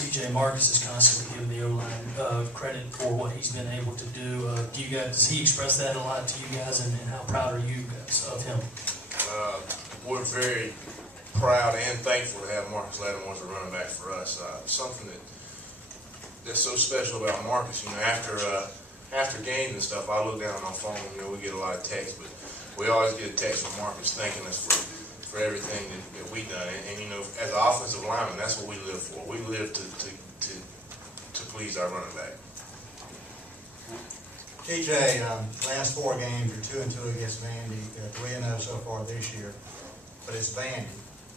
TJ, Marcus is constantly giving the O-line credit for what he's been able to do. Do you guys, does he express that a lot to you guys, and how proud are you guys of him? We're very proud and thankful to have Marcus Lattimore as a running back for us. Something that's so special about Marcus, after games and stuff, I look down at my phone, we get a lot of texts, but we always get a text from Marcus thanking us for everything that we done. And as an offensive lineman, that's what we live for. We live to please our running back. TJ, last 4 games, you're 2-2 against Vandy, 3-0 so far this year, but it's Vandy.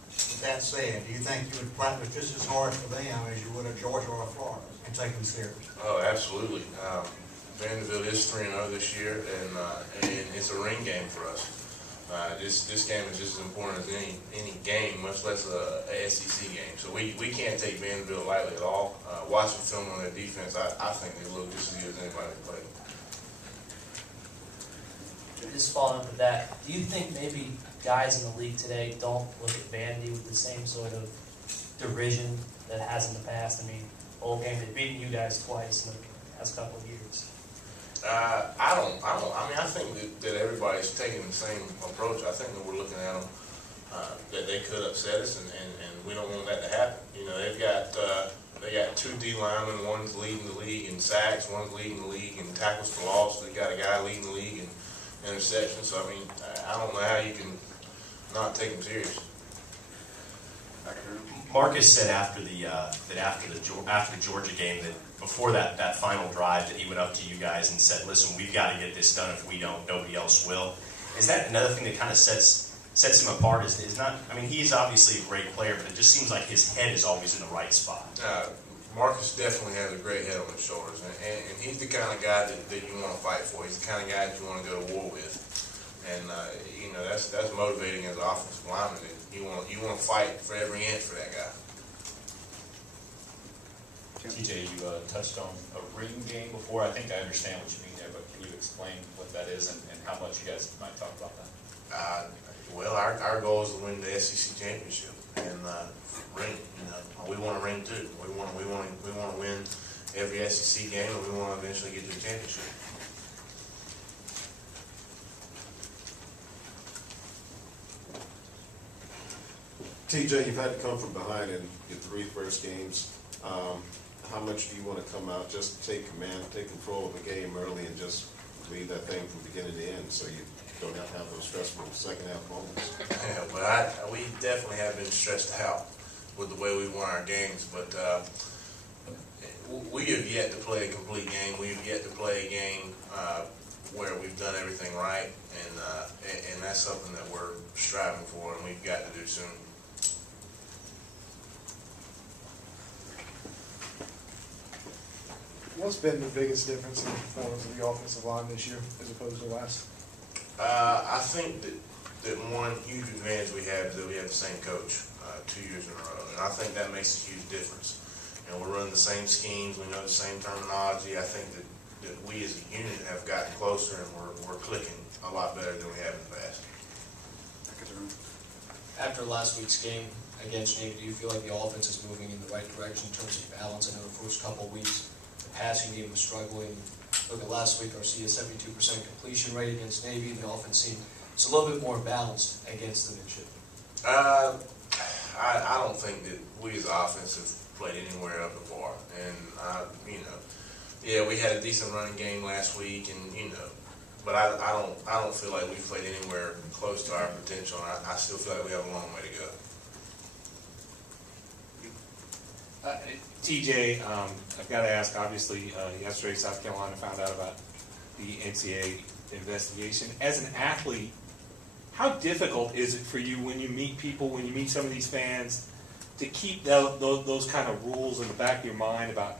With that said, do you think you would practice just as hard for them as you would a Georgia or a Florida and take them serious? Oh, absolutely. Vanderbilt is 3-0 this year, and it's a ring game for us. This game is just as important as any game, much less a SEC game. So we can't take Vanderbilt lightly at all. Watching film on their defense, I think they look just as good as anybody that played. Just following up with that, do you think maybe guys in the league today don't look at Vandy with the same sort of derision that it has in the past? I mean, bowl game, they've beaten you guys twice in the past couple of years. I think that everybody's taking the same approach. I think that we're looking at them, that they could upset us, and we don't want that to happen. They got 2 D linemen, one's leading the league in sacks, one's leading the league in tackles for loss. They got a guy leading the league in interceptions. So I don't know how you can not take them serious. Marcus said after the Georgia game that before that final drive that he went up to you guys and said, "Listen, we've got to get this done. If we don't, nobody else will." Is that another thing that kind of sets him apart? Is not? I mean, he's obviously a great player, but it just seems like his head is always in the right spot. Marcus definitely has a great head on his shoulders, and he's the kind of guy that you want to fight for. He's the kind of guy that you want to go to war with, and that's motivating as an offensive lineman. You want to fight for every inch for that guy. TJ, you touched on a ring game before. I think I understand what you mean there, but can you explain what that is and how much you guys might talk about that? Well, our goal is to win the SEC championship, and ring. We want to ring too. We want to win every SEC game, and we want to eventually get to the championship. TJ, you've had to come from behind in your 3 first games. How much do you want to come out, just take command, take control of the game early, and just lead that thing from beginning to end, so you don't have to have those stressful second half moments? Yeah, but we definitely have been stressed out with the way we won our games, but we have yet to play a complete game. We have yet to play a game where we've done everything right, and that's something that we're striving for, and we've got to do soon. What's been the biggest difference in the performance of the offensive line this year as opposed to last? I think that one huge advantage we have is that we have the same coach 2 years in a row, and I think that makes a huge difference. We're running the same schemes, we know the same terminology. I think that we as a unit have gotten closer, and we're clicking a lot better than we have in the past. After last week's game against Navy, do you feel like the offense is moving in the right direction in terms of balance? I know the first couple of weeks passing game was struggling. Look at last week, Garcia 72% completion rate against Navy, and the offense seemed it's a little bit more balanced against the midship. I don't think that we as offense have played anywhere up to par, and yeah, we had a decent running game last week, and but I don't feel like we've played anywhere close to our potential, and I still feel like we have a long way to go. TJ, I've got to ask, obviously, yesterday South Carolina found out about the NCAA investigation. As an athlete, how difficult is it for you when you meet people, when you meet some of these fans, to keep those kind of rules in the back of your mind about,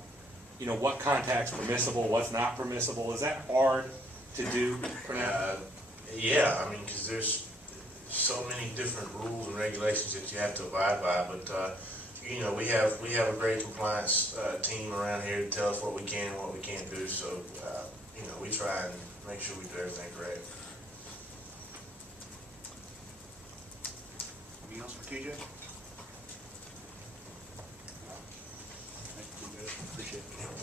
what contact's permissible, what's not permissible? Is that hard to do for now? Yeah, because there's so many different rules and regulations that you have to abide by, but we have a great compliance team around here to tell us what we can and what we can't do. So, we try and make sure we do everything correct. Anything else for TJ?